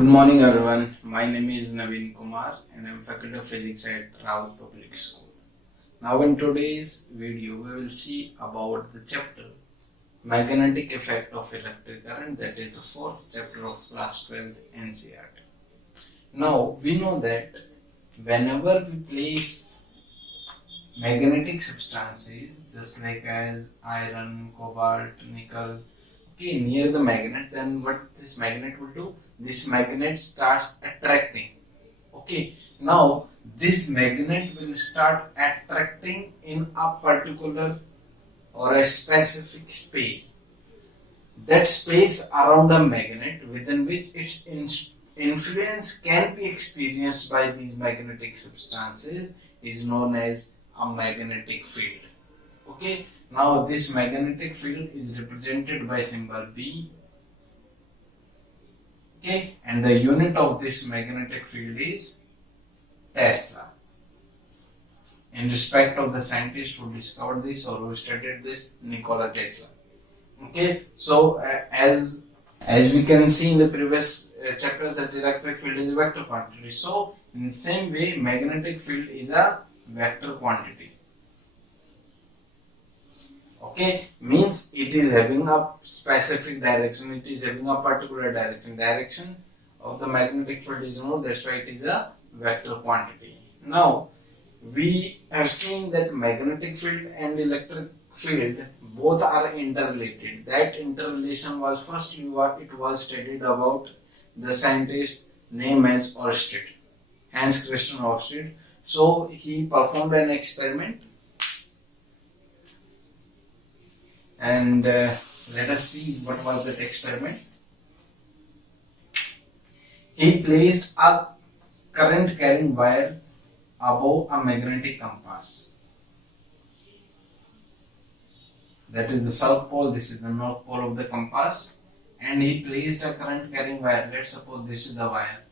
Good morning everyone. My name is Naveen Kumar and I am faculty of physics at Rao Public School. Now in today's video we will see about the chapter Magnetic Effect of Electric Current, that is the fourth chapter of class 12th NCERT. Now we know that whenever we place magnetic substances just like as iron, cobalt, nickel near the magnet, then what this magnet will do? This magnet starts attracting. Now this magnet will start attracting in a particular or a specific space. That space around the magnet within which its influence can be experienced by these magnetic substances is known as a magnetic field. Now this magnetic field is represented by symbol B. And the unit of this magnetic field is Tesla. In respect of the scientist who discovered this or who studied this, Nikola Tesla. So as we can see in the previous chapter, that electric field is a vector quantity. So in the same way, magnetic field is a vector quantity. Means it is having a specific direction, it is having a particular direction of the magnetic field is known, that's why it is a vector quantity. Now we have seen that magnetic field and electric field both are interrelated. That interrelation was firstly what it was studied about the scientist named as Ørsted, Hans Christian Ørsted. So he performed an experiment. And let us see what was that experiment. He placed a current carrying wire above a magnetic compass. That is the south pole, this is the north pole of the compass. And he placed a current carrying wire. Let's suppose this is the wire.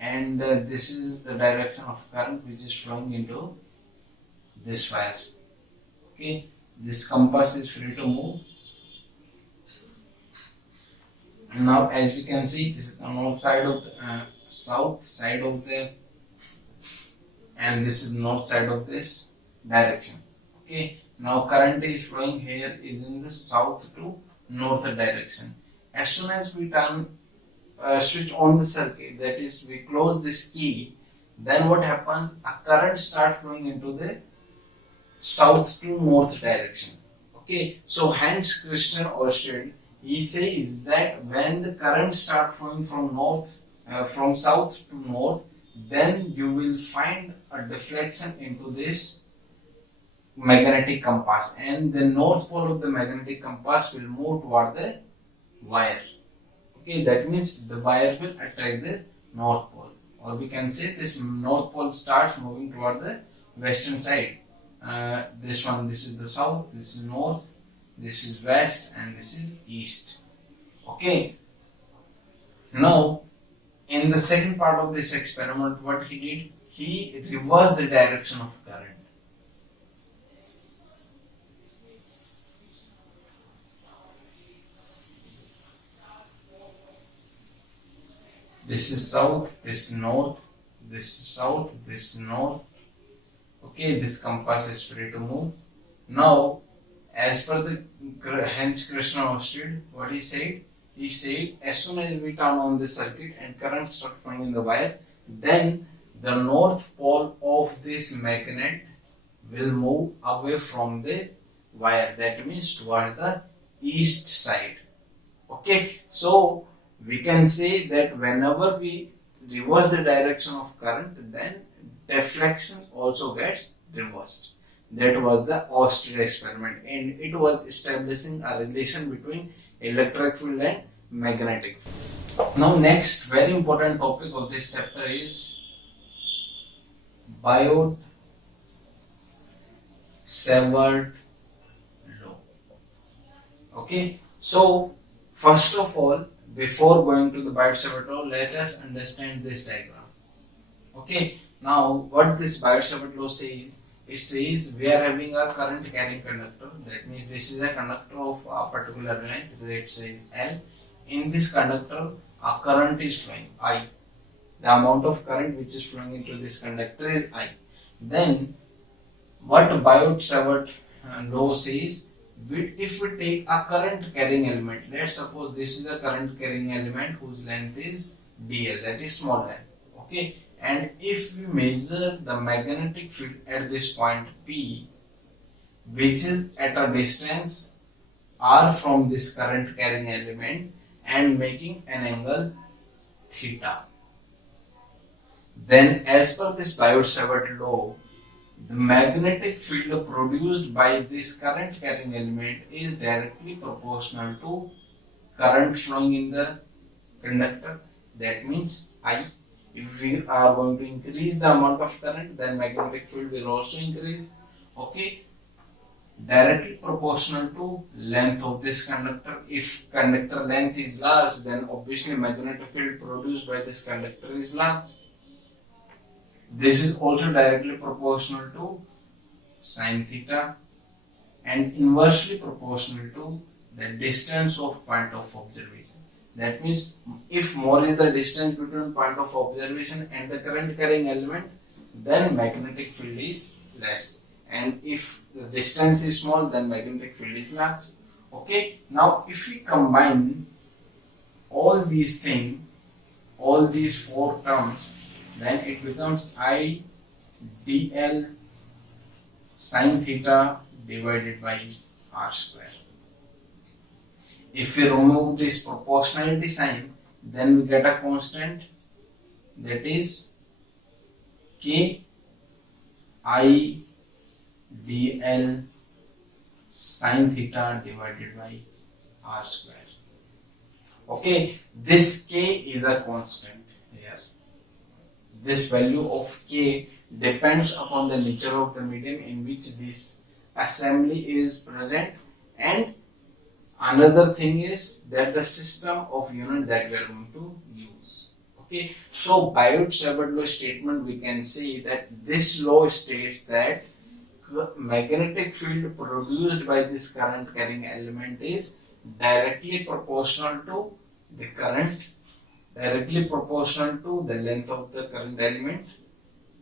And this is the direction of current which is flowing into this wire. This compass is free to move. Now as we can see, this is the north side of the south side of the, and this is north side of this direction. Now current is flowing here is in the south to north direction. As soon as we turn switch on the circuit, that is we close this key, then what happens? A current starts flowing into the south to north direction. So Hans Christian Ørsted, he says that when the current starts flowing from south to north, then you will find a deflection into this magnetic compass, and the north pole of the magnetic compass will move toward the wire. That means the wire will attract the north pole, or we can say this north pole starts moving toward the western side. This is the south, this is north, this is west, and this is east. Now in the second part of this experiment, what he did, he reversed the direction of current. This is south, this is north, this is south, this is north. This compass is free to move. Now, as per the Hans Christian Ørsted, what he said? He said, as soon as we turn on the circuit and current start flowing in the wire, then the north pole of this magnet will move away from the wire. That means toward the east side. So we can say that whenever we reverse the direction of current, then deflection also gets reversed. That was the Ørsted experiment, and it was establishing a relation between electric field and magnetic field. Now next very important topic of this chapter is Biot-Savart law. So first of all, before going to the Biot-Savart law, let us understand this diagram. Now what this Biot-Savart law says, it says we are having a current carrying conductor. That means this is a conductor of a particular length, let's say L. In this conductor a current is flowing, I. The amount of current which is flowing into this conductor is I. Then what Biot-Savart law says, if we take a current carrying element, let's suppose this is a current carrying element whose length is dl, that is small l, okay, and if we measure the magnetic field at this point P, which is at a distance r from this current carrying element and making an angle theta, then as per this Biot-Savart law, the magnetic field produced by this current carrying element is directly proportional to current flowing in the conductor. That means I. If we are going to increase the amount of current, then magnetic field will also increase. Okay, directly proportional to length of this conductor. If conductor length is large, then obviously magnetic field produced by this conductor is large. This is also directly proportional to sin theta and inversely proportional to the distance of point of observation. That means if more is the distance between point of observation and the current carrying element, then magnetic field is less. And if the distance is small, then magnetic field is large. Okay, now if we combine all these things, all these four terms, then it becomes I dl sin theta divided by r square. If we remove this proportionality sign, then we get a constant, that is k I dl sin theta divided by r square. Okay, this k is a constant here. This value of k depends upon the nature of the medium in which this assembly is present, and another thing is that the system of unit that we are going to use. Okay, so Biot-Savart law statement, we can say that this law states that magnetic field produced by this current carrying element is directly proportional to the current, directly proportional to the length of the current element,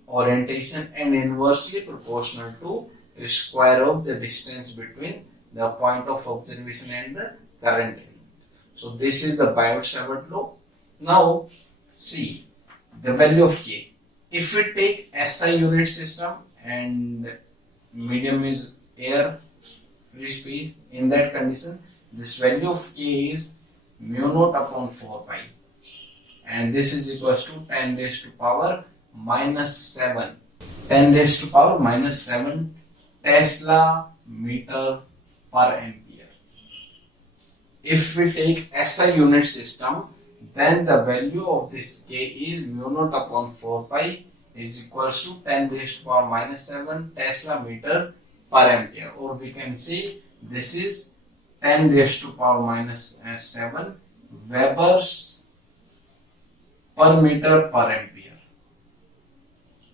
orientation, and inversely proportional to the square of the distance between the point of observation and the current element. So this is the Biot-Savart law. Now see the value of k. If we take SI unit system and medium is air, free space, in that condition this value of k is mu naught upon 4 pi, and this is equals to 10 raised to power minus 7, 10 raised to power minus 7 Tesla meter per ampere. If we take SI unit system, then the value of this k is mu naught upon 4 pi is equals to 10 raised to power minus 7 Tesla meter per ampere, or we can say this is 10 raised to power minus 7 Webers per meter per ampere.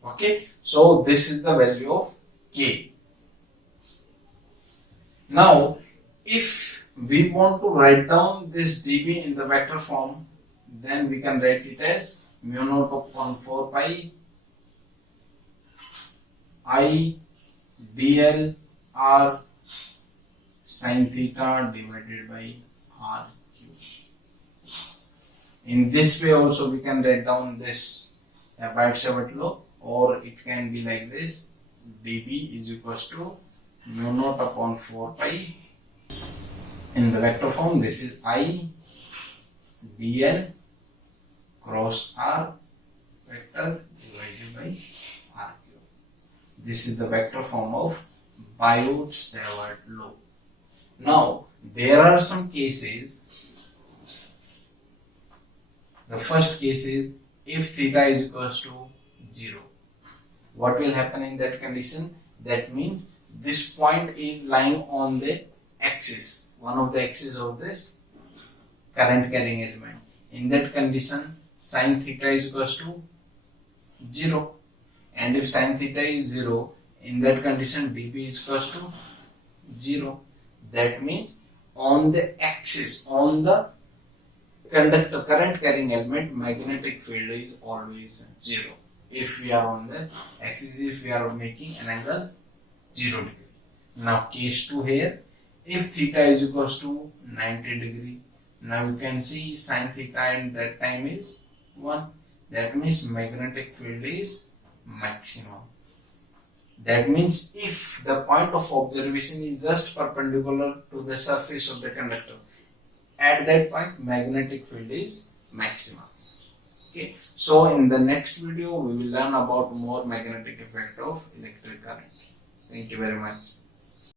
Okay, so this is the value of k. Now if we want to write down this dB in the vector form, then we can write it as mu naught upon 4 pi I dl r sin theta divided by r cube. In this way also we can write down this Biot-Savart law, or it can be like this: dB is equals to mu naught upon 4 pi, in the vector form this is I dl cross r vector divided by r cube. This is the vector form of Biot-Savart law. Now there are some cases. The first case is if theta is equals to 0. What will happen in that condition? That means this point is lying on the axis, one of the axes of this current carrying element. In that condition, sin theta is equals to 0. And if sin theta is 0, in that condition dB is equals to 0. That means on the axis, on the conductor current carrying element, magnetic field is always 0. If we are on the axis, if we are making an angle 0 degree. Now case 2 here, if theta is equals to 90 degree, now you can see sin theta at that time is 1. That means magnetic field is maximum. That means if the point of observation is just perpendicular to the surface of the conductor, at that point magnetic field is maximum. Okay, so in the next video we will learn about more magnetic effect of electric current. Thank you very much.